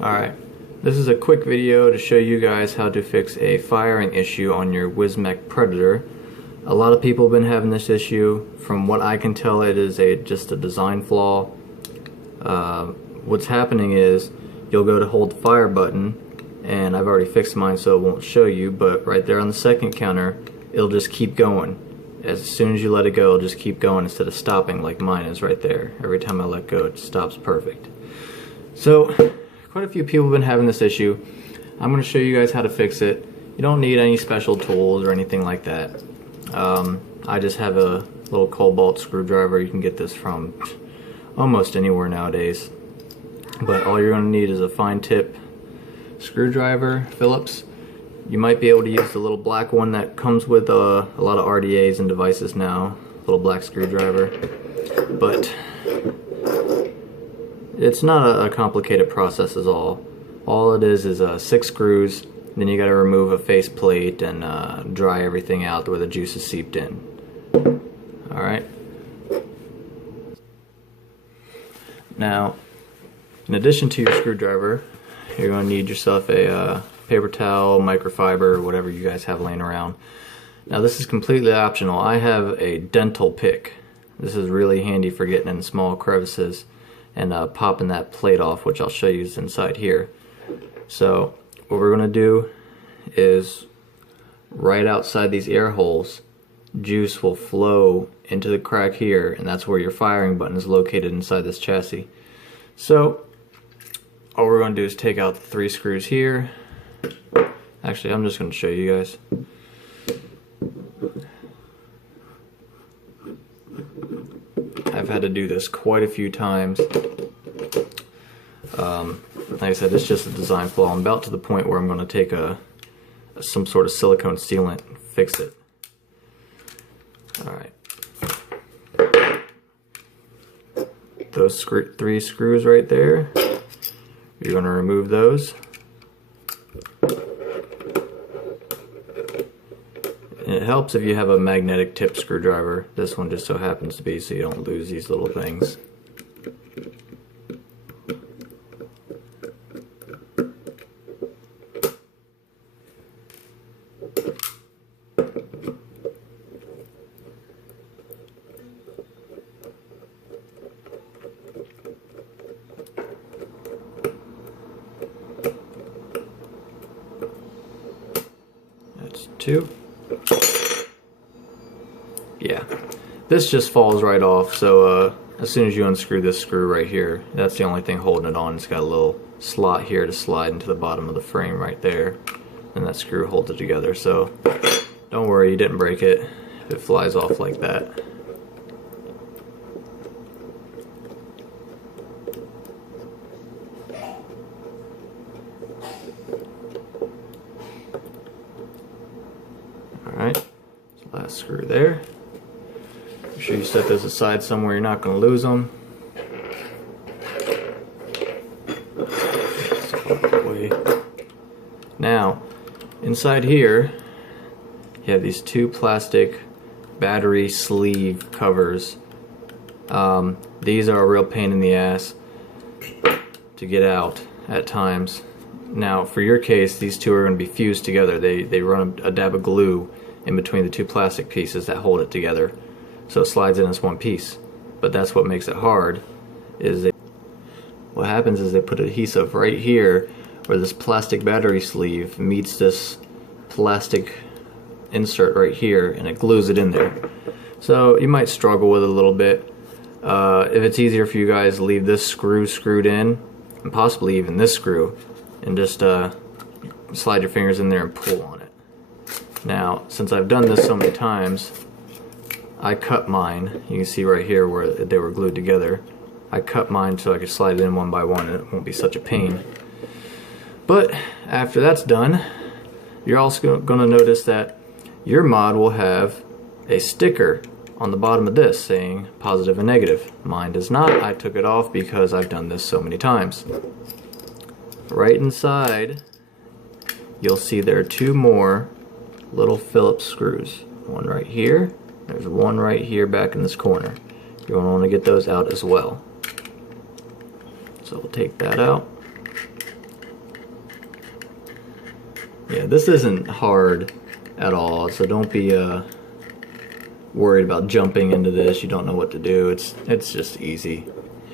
Alright, this is a quick video to show you guys how to fix a firing issue on your Wismec Predator. A lot of people have been having this issue. From what I can tell, it is just a design flaw. What's happening is you'll go to hold the fire button, and I've already fixed mine so it won't show you, but right there on the second counter it'll just keep going. As soon as you let it go, it'll just keep going instead of stopping like mine is right there. Every time I let go it stops perfect. So quite a few people have been having this issue. I'm going to show you guys how to fix it. You don't need any special tools or anything like that. I just have a little cobalt screwdriver. You can get this from almost anywhere nowadays. But all you're going to need is a fine tip screwdriver, Phillips. You might be able to use the little black one that comes with a lot of RDAs and devices now, little black screwdriver. But it's not a complicated process at all. All it is 6 screws, then you got to remove a face plate and dry everything out where the juice is seeped in. Alright. Now, in addition to your screwdriver, you're going to need yourself a paper towel, microfiber, whatever you guys have laying around. Now this is completely optional. I have a dental pick. This is really handy for getting in small crevices and popping that plate off, which I'll show you is inside here. So what we're going to do is right outside these air holes, juice will flow into the crack here, and that's where your firing button is located inside this chassis. So all we're going to do is take out the 3 screws here. Actually, I'm just going to show you guys. I've had to do this quite a few times. Like I said, it's just a design flaw. I'm about to the point where I'm going to take some sort of silicone sealant and fix it. Alright. Those 3 screws right there, you're going to remove those. And it helps if you have a magnetic tip screwdriver. This one just so happens to be, so you don't lose these little things. That's 2. Yeah, this just falls right off, so as soon as you unscrew this screw right here, that's the only thing holding it on. It's got a little slot here to slide into the bottom of the frame right there, and that screw holds it together. So don't worry, you didn't break it if it flies off like that. Alright, last screw there. Make sure you set those aside somewhere you're not going to lose them. Now, inside here, you have these 2 plastic battery sleeve covers. These are a real pain in the ass to get out at times. Now, for your case, these 2 are going to be fused together. They run a dab of glue in between the 2 plastic pieces that hold it together, so it slides in as one piece. But that's what makes it hard. What happens is they put adhesive right here where this plastic battery sleeve meets this plastic insert right here, and it glues it in there. So you might struggle with it a little bit. If it's easier for you guys, leave this screw screwed in, and possibly even this screw, and just slide your fingers in there and pull on it. Now, since I've done this so many times, I cut mine. You can see right here where they were glued together. I cut mine so I could slide it in one by one and it won't be such a pain. But after that's done, you're also going to notice that your mod will have a sticker on the bottom of this saying positive and negative. Mine does not. I took it off because I've done this so many times. Right inside, you'll see there are 2 more little Phillips screws. One right here, there's one right here back in this corner. You're going to want to get those out as well. So we'll take that out. Yeah, this isn't hard at all, so don't be worried about jumping into this. You don't know what to do. It's just easy.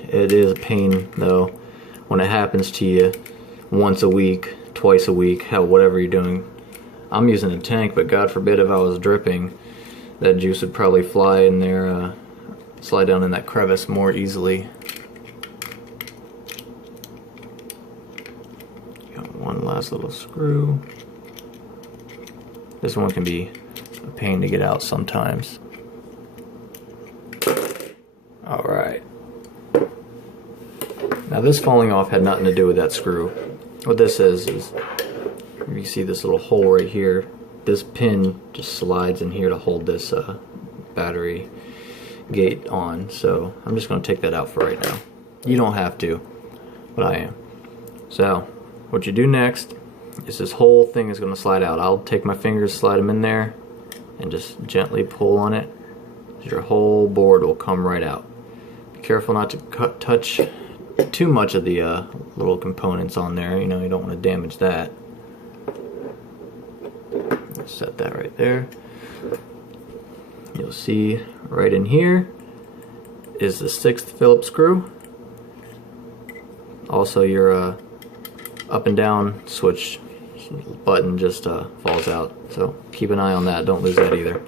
It is a pain though when it happens to you once a week, twice a week, whatever you're doing. I'm using a tank, but God forbid if I was dripping, that juice would probably fly in there, slide down in that crevice more easily. Got one last little screw. This one can be a pain to get out sometimes. Alright. Now this falling off had nothing to do with that screw. What this is you see this little hole right here. This pin just slides in here to hold this battery gate on. So I'm just going to take that out for right now. You don't have to, but I am. So what you do next is this whole thing is going to slide out. I'll take my fingers, slide them in there, and just gently pull on it. Your whole board will come right out. Be careful not to touch too much of the little components on there. You know, you don't want to damage that. Set that right there. You'll see right in here is the 6th Phillips screw. Also your up and down switch button just falls out, so keep an eye on that. Don't lose that either.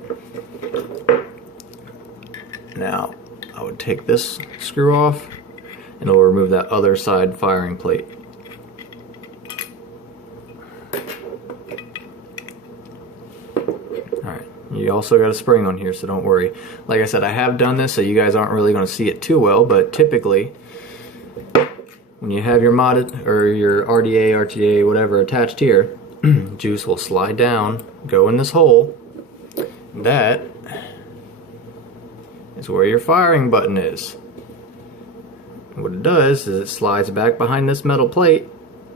Now I would take this screw off and it'll remove that other side firing plate. Alright, you also got a spring on here, so don't worry. Like I said, I have done this so you guys aren't really going to see it too well, but typically when you have your modded or your RDA, RTA, whatever attached here, juice will slide down, go in this hole. That is where your firing button is. What it does is it slides back behind this metal plate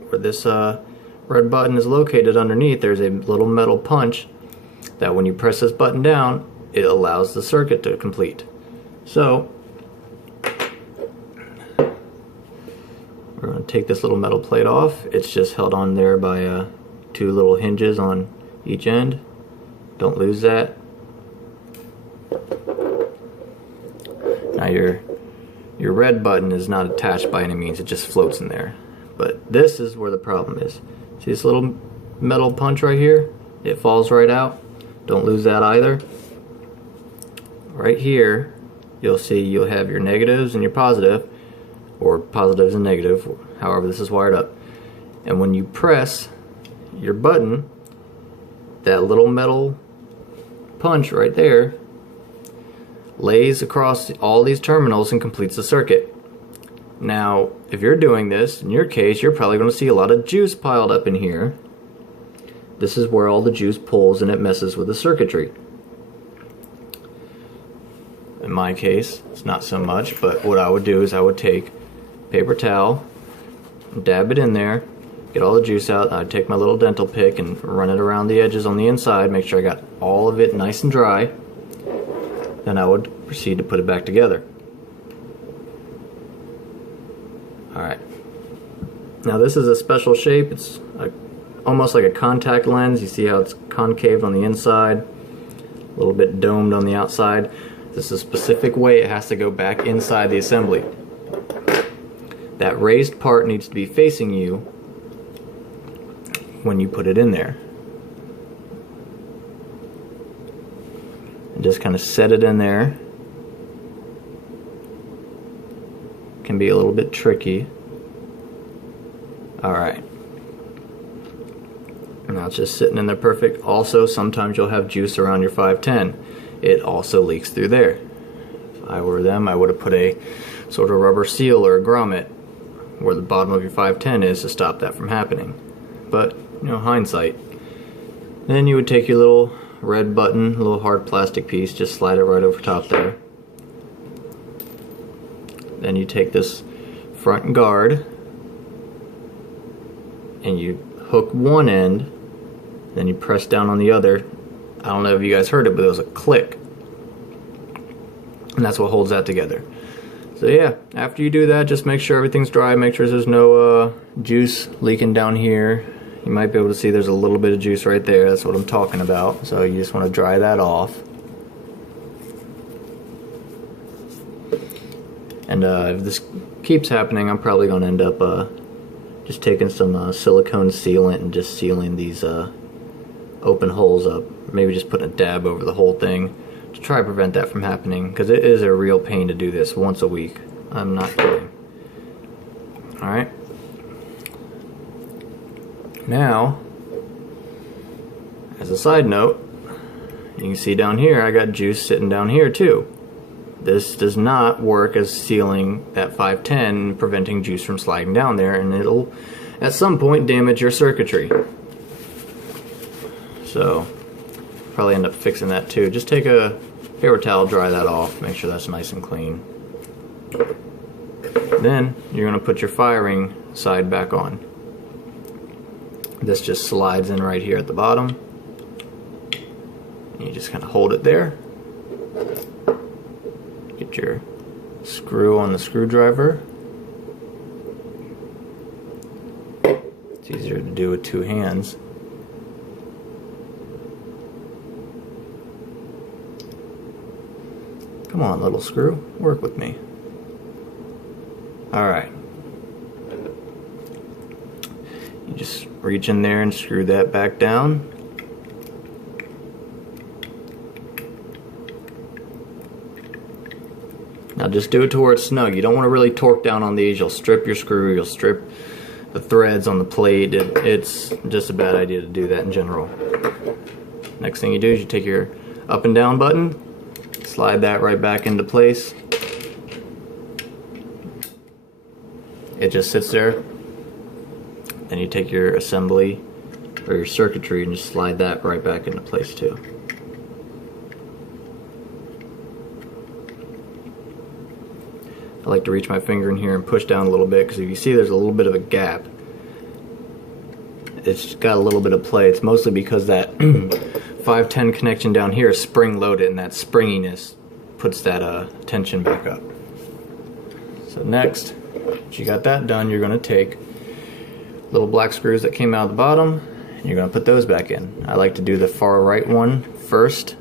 where this red button is located underneath. There's a little metal punch that when you press this button down, it allows the circuit to complete. So we're going to take this little metal plate off. It's just held on there by 2 little hinges on each end. Don't lose that. Now your red button is not attached by any means, it just floats in there. But this is where the problem is. See this little metal punch right here? It falls right out. Don't lose that either. Right here, you'll see you'll have your negatives and your positive, or positives and negative, however this is wired up. And when you press your button, that little metal punch right there lays across all these terminals and completes the circuit. Now, if you're doing this, in your case, you're probably going to see a lot of juice piled up in here. This is where all the juice pulls and it messes with the circuitry. In my case, it's not so much, but what I would do is I would take paper towel, dab it in there, get all the juice out. I'd take my little dental pick and run it around the edges on the inside, make sure I got all of it nice and dry. Then I would proceed to put it back together. Alright. Now this is a special shape. It's almost like a contact lens. You see how it's concave on the inside, a little bit domed on the outside. This is a specific way it has to go back inside the assembly. That raised part needs to be facing you when you put it in there. And just kind of set it in there. Can be a little bit tricky. Alright. Now it's just sitting in there perfect. Also, sometimes you'll have juice around your 510. It also leaks through there. If I were them, I would have put a sort of rubber seal or a grommet where the bottom of your 510 is to stop that from happening. But, you know, hindsight. Then you would take your little red button, a little hard plastic piece, just slide it right over top there. Then you take this front guard and you hook one end, then you press down on the other. I don't know if you guys heard it, but there was a click. And that's what holds that together. So yeah, after you do that, just make sure everything's dry, make sure there's no juice leaking down here. you might be able to see there's a little bit of juice right there. That's what I'm talking about. So you just want to dry that off. And if this keeps happening, I'm probably going to end up just taking some silicone sealant and just sealing these open holes up. Maybe just putting a dab over the whole thing to try to prevent that from happening, because it is a real pain to do this once a week. I'm not kidding. Alright. Now, as a side note, you can see down here I got juice sitting down here too. This does not work as sealing that 510, preventing juice from sliding down there, and it'll at some point damage your circuitry. So probably end up fixing that too. Just take a paper towel, dry that off, make sure that's nice and clean. Then you're going to put your firing side back on. This just slides in right here at the bottom. You just kind of hold it there. Get your screw on the screwdriver. It's easier to do with two hands. Come on, little screw, work with me. Alright. You just reach in there and screw that back down. Now just do it to where it's snug. You don't want to really torque down on these. You'll strip your screw, you'll strip the threads on the plate. It's just a bad idea to do that in general. Next thing you do is you take your up and down button, slide that right back into place. It just sits there. Then you take your assembly or your circuitry and just slide that right back into place too. I like to reach my finger in here and push down a little bit, because if you see there's a little bit of a gap, it's got a little bit of play. It's mostly because that 510 connection down here is spring loaded, and that springiness puts that tension back up. So next, once you got that done, you're going to take little black screws that came out of the bottom, and you're going to put those back in. I like to do the far right one first,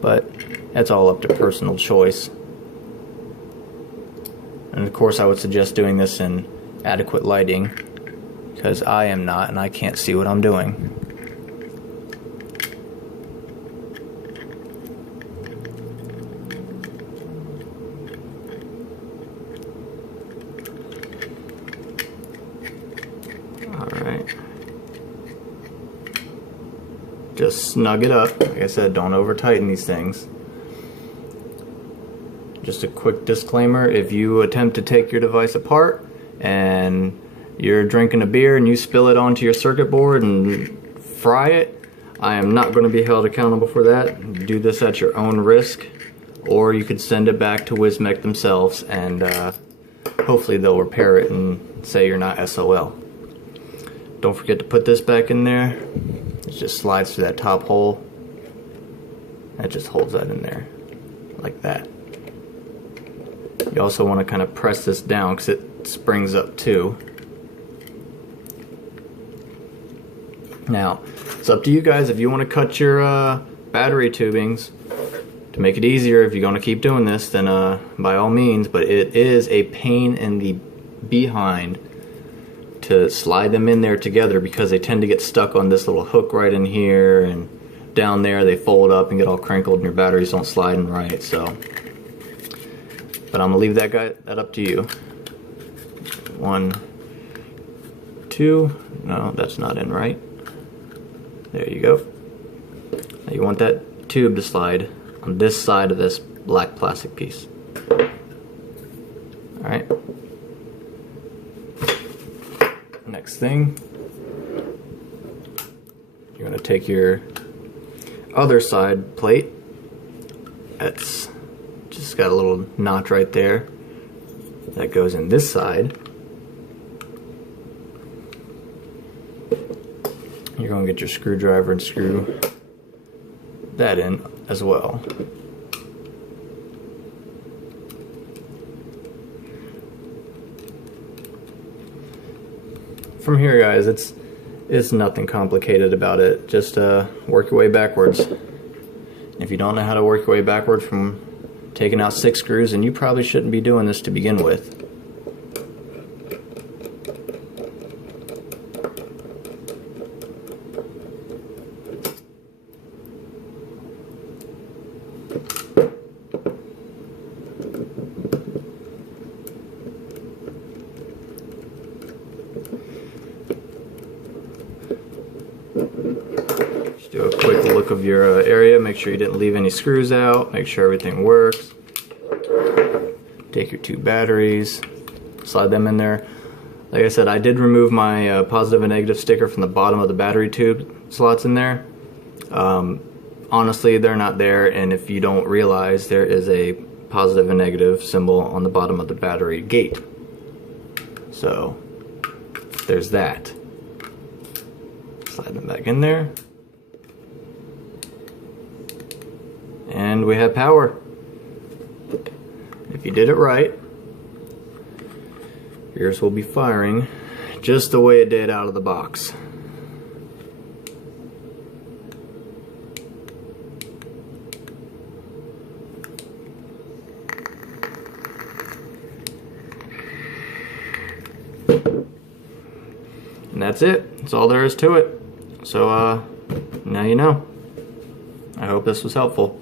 but that's all up to personal choice. And of course I would suggest doing this in adequate lighting, because I am not and I can't see what I'm doing. Alright. Just snug it up. Like I said, don't over tighten these things. Just a quick disclaimer, if you attempt to take your device apart and you're drinking a beer and you spill it onto your circuit board and fry it, I am not going to be held accountable for that. Do this at your own risk, or you could send it back to Wismec themselves and hopefully they'll repair it and say you're not SOL. Don't forget to put this back in there. It just slides through that top hole. That just holds that in there like that. You also want to kind of press this down because it springs up too. Now, it's up to you guys if you want to cut your battery tubings to make it easier. If you're going to keep doing this, then by all means, but it is a pain in the behind to slide them in there together, because they tend to get stuck on this little hook right in here, and down there they fold up and get all crinkled and your batteries don't slide in right. So, but I'm gonna leave that up to you. 1, 2, no, that's not in right. There you go. Now you want that tube to slide on this side of this black plastic piece. Alright. Next thing, you're gonna take your other side plate. That's just got a little notch right there that goes in this side. You're going to get your screwdriver and screw that in as well. from here, guys, it's nothing complicated about it. Just work your way backwards. If you don't know how to work your way backwards from taking out 6 screws, then you probably shouldn't be doing this to begin with. Just do a quick look of your area, make sure you didn't leave any screws out, make sure everything works. Take your 2 batteries, slide them in there. Like I said, I did remove my positive and negative sticker from the bottom of the battery tube slots in there. Honestly, they're not there, and if you don't realize, there is a positive and negative symbol on the bottom of the battery gate. So there's that. Slide them back in there. And we have power. If you did it right, yours will be firing just the way it did out of the box. And that's it. That's all there is to it. So now you know. I hope this was helpful.